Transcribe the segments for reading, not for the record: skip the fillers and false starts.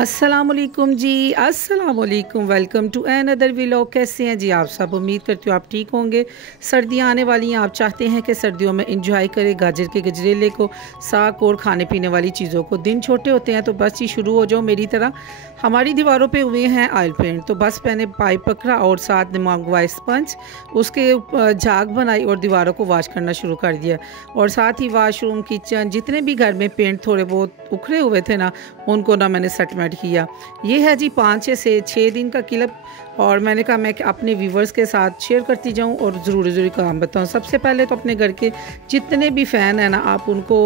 अस्सलामुअलैकुम जी, अस्सलामुअलैकुम। Welcome to another vlog. कैसे हैं जी आप सब? उम्मीद करती हूँ आप ठीक होंगे। सर्दियाँ आने वाली हैं, आप चाहते हैं कि सर्दियों में इंजॉय करें गाजर के गजरेले को, साग और खाने पीने वाली चीज़ों को। दिन छोटे होते हैं तो बस ही शुरू हो जाओ मेरी तरह। हमारी दीवारों पे हुए हैं ऑयल पेंट, तो बस मैंने पाइप पकड़ा और साथ में मंगवाए स्पंज, उसके झाग बनाई और दीवारों को वॉश करना शुरू कर दिया। और साथ ही वाशरूम, किचन, जितने भी घर में पेंट थोड़े बहुत उखड़े हुए थे ना, उनको ना मैंने सेटमेंट किया। ये है जी 5 से 6 दिन का क्लिप, और मैंने कहा मैं अपने व्यूवर्स के साथ शेयर करती जाऊं और ज़रूरी काम बताऊं। सबसे पहले तो अपने घर के जितने भी फ़ैन हैं ना, आप उनको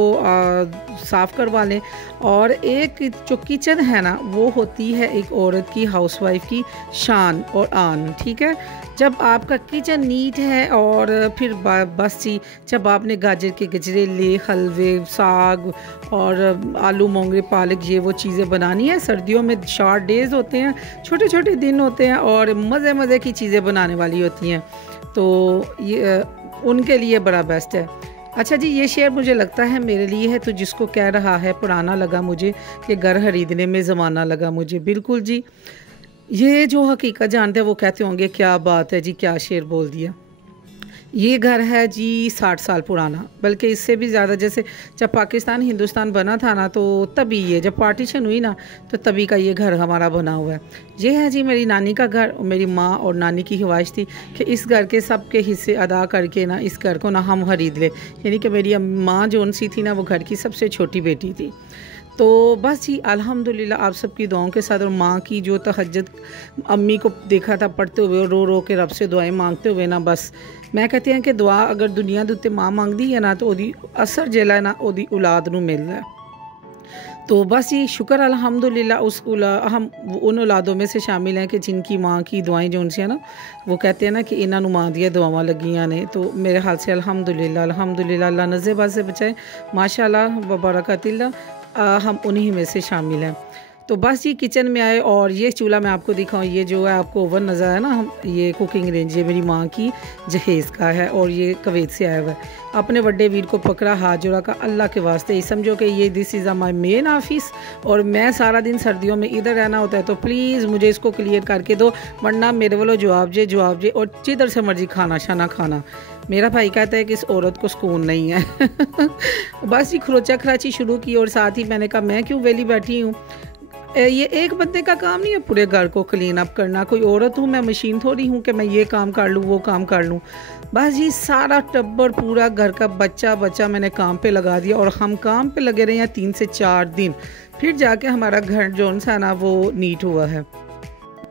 साफ़ करवा लें। और एक जो किचन है ना, वो होती है एक औरत की, हाउसवाइफ की शान और आन, ठीक है। जब आपका किचन नीट है और फिर बस जी, जब आपने गाजर के गजरेले, हलवे, साग और आलू मोंगरे, पालक, ये वो चीज़ें बनानी है। सर्दियों में शॉर्ट डेज़ होते हैं, छोटे छोटे दिन होते हैं और मज़े मज़े की चीज़ें बनाने वाली होती हैं, तो ये उनके लिए बड़ा बेस्ट है। अच्छा जी, ये शेयर मुझे लगता है मेरे लिए है, तो जिसको कह रहा है पुराना लगा मुझे, ये घर खरीदने में ज़माना लगा मुझे। बिल्कुल जी, ये जो हकीकत जानते हैं वो कहते होंगे क्या बात है जी, क्या शेर बोल दिया। ये घर है जी 60 साल पुराना, बल्कि इससे भी ज़्यादा। जैसे जब पाकिस्तान हिंदुस्तान बना था ना, तो तभी ये जब पार्टीशन हुई ना, तो तभी का ये घर हमारा बना हुआ है। ये है जी मेरी नानी का घर। मेरी माँ और नानी की ख्वाहिश थी कि इस घर के सबके हिस्से अदा करके ना इस घर को ना हम खरीद ले। यानी कि मेरी माँ जो उनसी थी ना, वो घर की सबसे छोटी बेटी थी। तो बस जी अल्हम्दुलिल्लाह आप सबकी दुआओं के साथ, और माँ की जो तहज्जुद, अम्मी को देखा था पढ़ते हुए, रो रो के रब से दुआएं मांगते हुए ना, बस मैं कहती हैं कि दुआ अगर दुनिया के उत्ते माँ मांगदी है ना, तो ओदी असर जेला है ना ओदी औलाद नूं मिलदा है। तो बस ये शुक्र अल्हम्दुलिल्लाह हम उन औलादों में से शामिल हैं कि जिनकी माँ की दुआएं जो उनसे है ना, वो कहते हैं ना कि इन्होंने माँ दिया दुआवां लगियां ने। तो मेरे हाल से अल्हम्दुलिल्लाह अल्हम्दुलिल्लाह, अल्लाह नज़ेबाज से बचाए, माशाल्लाह व बरकतिल्लाह, हम उन्हीं में से शामिल हैं। तो बस जी किचन में आए और ये चूल्हा मैं आपको दिखाऊं। ये जो है आपको ओवन नज़र आया ना, हम ये कुकिंग रेंज, ये मेरी माँ की जहेज़ का है और ये कुवैत से आया हुआ है। अपने बड़े वीर को पकड़ा, हाथ जोड़ा का, अल्लाह के वास्ते ही समझो कि ये this is my main office, और मैं सारा दिन सर्दियों में इधर रहना होता है, तो प्लीज़ मुझे इसको क्लियर करके दो, वरना मेरे वालों जवाब जे और जिधर से मर्जी खाना शाना खाना। मेरा भाई कहता है कि इस औरत को सुकून नहीं है। बस ये खरोचा खराची शुरू की, और साथ ही मैंने कहा मैं क्यों वेली बैठी हूँ, ये एक बंदे का काम नहीं है पूरे घर को क्लीन अप करना। कोई औरत हूँ मैं, मशीन थोड़ी हूँ कि मैं ये काम कर लूँ वो काम कर लूँ। बस जी सारा टब्बर, पूरा घर का बच्चा मैंने काम पे लगा दिया, और हम काम पे लगे रहे हैं 3 से 4 दिन, फिर जाके हमारा घर जो सा ना वो नीट हुआ है।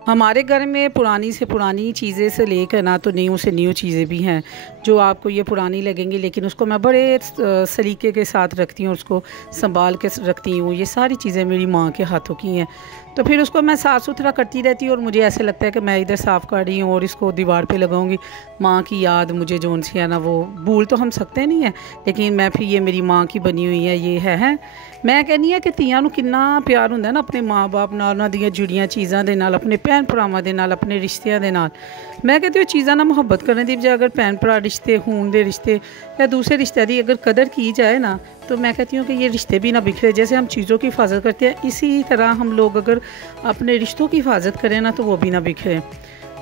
हमारे घर में पुरानी से पुरानी चीज़ें से लेकर ना, तो न्यू से न्यू चीज़ें भी हैं जो आपको ये पुरानी लगेंगी, लेकिन उसको मैं बड़े सलीके के साथ रखती हूँ, उसको संभाल के रखती हूँ। ये सारी चीज़ें मेरी माँ के हाथों की हैं, तो फिर उसको मैं साफ़ सुथरा करती रहती हूँ। और मुझे ऐसे लगता है कि मैं इधर साफ़ कर रही हूँ और इसको दीवार पे लगाऊंगी। माँ की याद मुझे जो उनसे है ना, वो भूल तो हम सकते नहीं है, लेकिन मैं फिर ये मेरी माँ की बनी हुई है, ये है। मैं कहनी है कि ਧੀਆਂ ਨੂੰ किन्ना प्यार ਹੁੰਦਾ ना अपने माँ बाप नाल, उन्हां ਦੀਆਂ जुड़ियां चीज़ां दे नाल, अपने भैन भरावां दे नाल, अपने रिश्तियां दे नाल। मैं कहती हूँ चीज़ां नाल मुहब्बत करने दी बजाय अगर भैन भरा रिश्ते, खून दे रिश्ते या दूसरे रिश्ते की अगर कदर की जाए ना, तो मैं कहती हूँ कि ये रिश्ते भी ना बिखरे। जैसे हम चीज़ों की हिफाजत करते हैं, इसी तरह हम लोग अगर अपने रिश्तों की हिफाजत करें ना, तो वो भी ना बिखरे।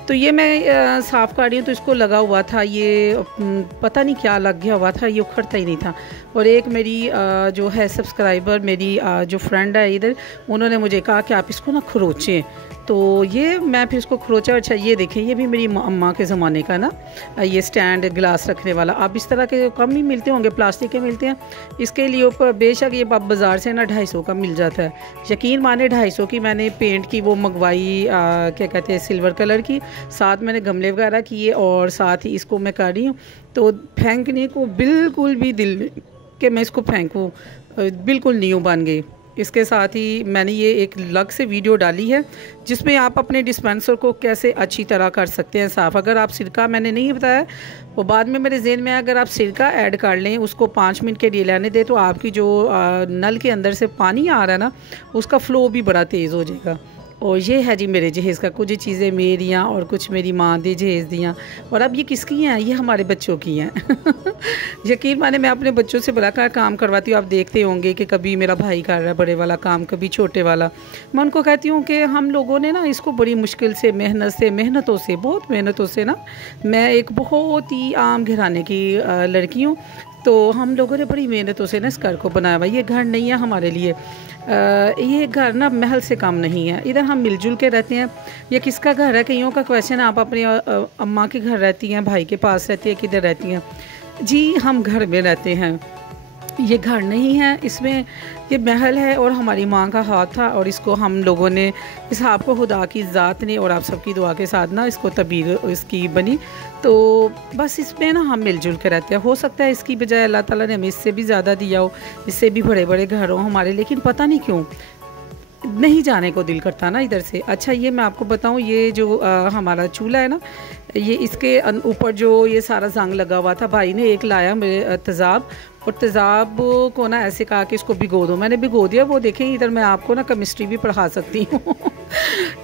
तो ये मैं साफ़ कर रही हूँ, तो इसको लगा हुआ था, ये पता नहीं क्या लग गया हुआ था, ये उखड़ता ही नहीं था। और एक मेरी जो है सब्सक्राइबर, मेरी जो फ्रेंड है इधर, उन्होंने मुझे कहा कि आप इसको ना खरोचें, तो ये मैं फिर इसको खरोचा। अच्छा ये देखें, ये भी मेरी अम्मा के ज़माने का ना, ये स्टैंड गिलास रखने वाला। अब इस तरह के कम ही मिलते होंगे, प्लास्टिक के मिलते हैं। इसके लिए ऊपर बेशक ये बाज़ार से ना 250 का मिल जाता है। यकीन माने 250 की मैंने पेंट की वो मंगवाई, क्या कहते हैं, सिल्वर कलर की। साथ मैंने गमले वगैरह किए, और साथ ही इसको मैं कर रही हूँ। तो फेंकने को बिल्कुल भी दिल नहीं कि मैं इसको फेंकूँ, बिल्कुल न्यू बन गई। इसके साथ ही मैंने ये एक अलग से वीडियो डाली है जिसमें आप अपने डिस्पेंसर को कैसे अच्छी तरह कर सकते हैं साफ़। अगर आप सिरका, मैंने नहीं बताया वो बाद में मेरे ज़हन में, अगर आप सिरका ऐड कर लें, उसको 5 मिनट के लिए लेने दें, तो आपकी जो नल के अंदर से पानी आ रहा है ना, उसका फ़्लो भी बड़ा तेज़ हो जाएगा। और ये है जी मेरे जहेज़ का, कुछ चीज़ें मेरियाँ और कुछ मेरी माँ दी जहेज़ दियाँ। और अब ये किसकी हैं? ये हमारे बच्चों की हैं। यकीन माने मैं अपने बच्चों से बड़ा काम करवाती हूँ। आप देखते होंगे कि कभी मेरा भाई कर रहा है बड़े वाला काम, कभी छोटे वाला। मैं उनको कहती हूँ कि हम लोगों ने ना इसको बड़ी मुश्किल से, मेहनतों से, बहुत मेहनतों से ना, मैं एक बहुत ही आम घराने की लड़की हूँ, तो हम लोगों ने बड़ी मेहनतों से ना इस घर को बनाया हुआ। ये घर नहीं है हमारे लिए, ये घर ना महल से कम नहीं है। इधर हम मिलजुल के रहते हैं। ये किसका घर है? कईयों का क्वेश्चन है, आप अपने अम्मा के घर रहती हैं, भाई के पास रहती है, किधर रहती हैं? जी हम घर में रहते हैं, ये घर नहीं है, इसमें ये महल है और हमारी माँ का हाथ था। और इसको हम लोगों ने, इस आपको खुदा की ज़ात ने और आप सबकी दुआ के साथ ना इसको तबीर इसकी बनी। तो बस इसमें ना हम मिलजुल के रहते हैं। हो सकता है इसकी बजाय अल्लाह ताला ने हमें इससे भी ज़्यादा दिया हो, इससे भी बड़े बड़े घर हों हमारे, लेकिन पता नहीं क्यों नहीं जाने को दिल करता ना इधर से। अच्छा ये मैं आपको बताऊं, ये जो हमारा चूल्हा है ना, ये इसके ऊपर जो ये सारा जंग लगा हुआ था, भाई ने एक लाया मेरे तेज़ाब, और तेज़ाब को ना ऐसे कहा कि इसको भिगो दो। मैंने भिगो दिया। वो देखें इधर मैं आपको ना केमिस्ट्री भी पढ़ा सकती हूँ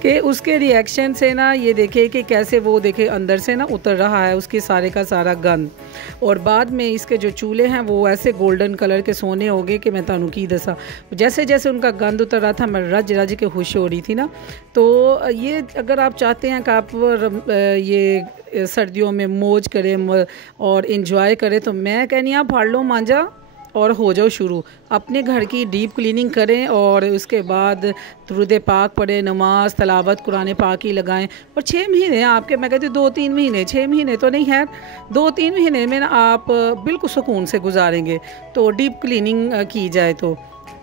कि उसके रिएक्शन से ना ये देखे कि कैसे वो देखे अंदर से ना उतर रहा है उसके सारे का सारा गंद। और बाद में इसके जो चूल्हे हैं वो ऐसे गोल्डन कलर के सोने हो गए कि मैं तानू की दसा। जैसे जैसे उनका गंद उतर रहा था मैं रज रज के खुश हो रही थी ना। तो ये अगर आप चाहते हैं कि आप ये सर्दियों में मौज करें और इन्जॉय करें, तो मैं कहनी आप फाड़ लो मांझा और हो जाओ शुरू। अपने घर की डीप क्लीनिंग करें और उसके बाद दुरूद पाक पढ़ें, नमाज, तलावत, कुरान पाक ही लगाएं। और 6 महीने आपके, मैं कहती हूँ 2-3 महीने, 6 महीने तो नहीं है, 2-3 महीने में ना आप बिल्कुल सुकून से गुजारेंगे। तो डीप क्लीनिंग की जाए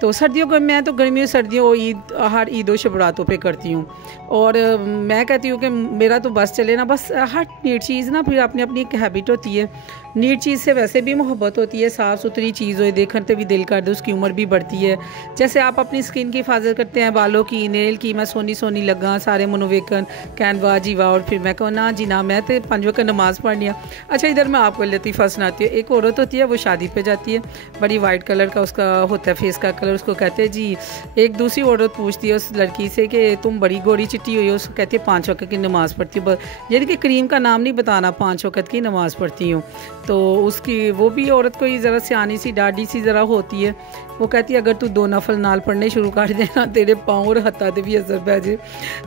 तो सर्दियों को मैं तो गर्मियों सर्दियों ईद, हर ईद और शबरातों पे करती हूँ। और मैं कहती हूँ कि मेरा तो बस चले ना, बस हर नीट चीज़ ना फिर अपनी अपनी एक हैबिट होती है। नीट चीज़ से वैसे भी मोहब्बत होती है, साफ़ सुथरी चीज़ हो, देखते भी दिल कर दे, उसकी उम्र भी बढ़ती है। जैसे आप अपनी स्किन की हिफाजत करते हैं, बालों की, नेल की, मैं सोनी सोनी लगा सारे मनोवेकन कैनवा जीवा। और फिर मैं कहूँ ना जी ना, मैं तो 5 वक्त नमाज़ पढ़नी है। अच्छा इधर मैं आपको लतीफ़ा सुनाती हूँ। एक औरत होती है, वो शादी पे जाती है, बड़ी वाइट कलर का उसका होता है फेस का कलर, उसको कहते हैं जी। एक दूसरी औरत पूछती है उस लड़की से कि तुम बड़ी गोरी चिट्टी हुई हो, उसको कहती है 5 वक्त की नमाज़ पढ़ती हूँ, यानी कि क्रीम का नाम नहीं बताना, 5 वक्त की नमाज़ पढ़ती हूँ। तो उसकी वो भी औरत कोई ज़रा सियानी सी डाडी सी ज़रा होती है, वो कहती है अगर तू 2 नफल नाल पढ़ने शुरू कर देना, तेरे पाँव और हत्था दे भी असर पै जाए।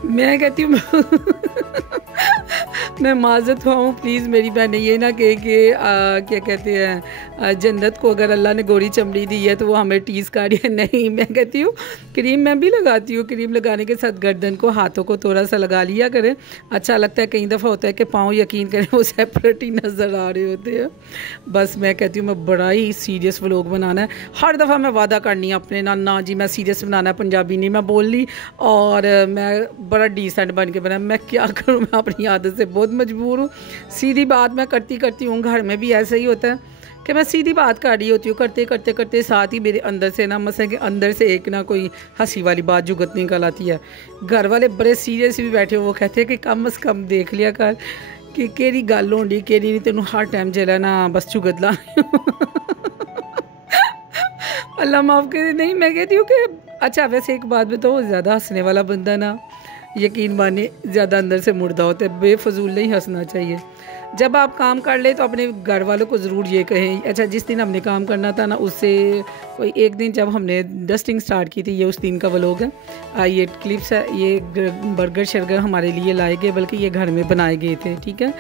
मैं कहती हूँ मैं माजत हुआ हूँ, प्लीज़ मेरी बहन ये ना कहे कि क्या कहते हैं, जन्नत को अगर अल्लाह ने गोरी चमड़ी दी है तो वो हमें टीज़ कर रही है। नहीं, मैं कहती हूँ क्रीम मैं भी लगाती हूँ, क्रीम लगाने के साथ गर्दन को, हाथों को थोड़ा सा लगा लिया करें, अच्छा लगता है। कई दफ़ा होता है कि पाँव यकीन करें वो सेपरेट ही नज़र आ रहे होते हैं। बस मैं कहती हूँ मैं बड़ा ही सीरियस व्लॉग बनाना है। हर दफ़ा मैं वादा करनी है अपने ना जी मैं सीरियस बनाना है, पंजाबी नहीं मैं बोलनी, और मैं बड़ा डिसेंट बन के बना। मैं क्या करूँ, मैं अपनी आदत से बहुत मजबूर हूँ। सीधी बात मैं करती हूँ, घर में भी ऐसा ही होता है कि मैं सीधी बात कर रही होती हूँ, करते साथ ही मेरे अंदर से ना, मसले के अंदर से एक ना कोई हंसी वाली बात जुगत निकल आती है। घर वाले बड़े सीरियस भी बैठे हो, वो कहते हैं कि कम से कम देख लिया कर कि केरी गल होंडी, केरी नहीं, तेनों हर टाइम जेला ना बस जुगत ला अल्लाह माफ़ करे। नहीं, मैं कहती हूँ कि अच्छा वैसे एक बात बताओ, ज़्यादा हंसने वाला बंदा ना यकीन माने ज़्यादा अंदर से मुर्दा होता है, बेफजूल नहीं हंसना चाहिए। जब आप काम कर ले तो अपने घर वालों को ज़रूर ये कहें। अच्छा जिस दिन हमने काम करना था ना, उससे कोई एक दिन जब हमने डस्टिंग स्टार्ट की थी, ये उस दिन का व्लॉग है। ये क्लिप्स है, ये बर्गर शर्गर हमारे लिए लाए गए, बल्कि ये घर में बनाए गए थे, ठीक है।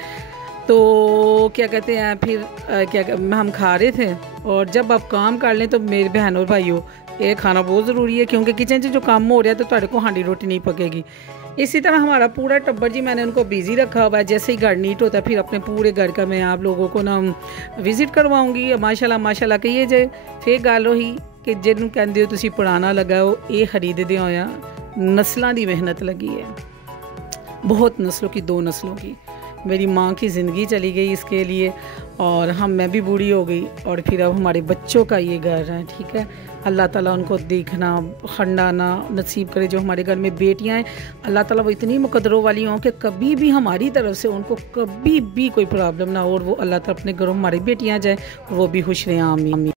तो क्या कहते हैं फिर हम खा रहे थे, और जब आप काम कर लें तो मेरे बहन और भाइयों ये खाना बहुत ज़रूरी है, क्योंकि किचन से जो काम हो रहा है तो तुम्हारे को हांडी रोटी नहीं पकेगी। इसी तरह हमारा पूरा टब्बर जी, मैंने उनको बिज़ी रखा हुआ है। जैसे ही घर नीट होता है फिर अपने पूरे घर का मैं आप लोगों को ना विज़िट करवाऊँगी। माशाल्लाह कहिए जे फिर गल ही कि जिन्होंने कहते हो तुसी पुराना लगाओ, ये खरीददे होया नस्लों की मेहनत लगी है, बहुत नस्लों की, 2 नस्लों की। मेरी माँ की ज़िंदगी चली गई इसके लिए, और मैं भी बूढ़ी हो गई, और फिर अब हमारे बच्चों का ये घर है, ठीक है। अल्लाह ताला उनको देखना खंडाना नसीब करे। जो हमारे घर में बेटियां हैं, अल्लाह ताला वो इतनी मुकद्दरों वाली हों कि कभी भी हमारी तरफ से उनको कभी भी कोई प्रॉब्लम ना हो, और वो अल्लाह ताला अपने घरों हमारी बेटियां जाए, वो भी खुश रहें, आमीन।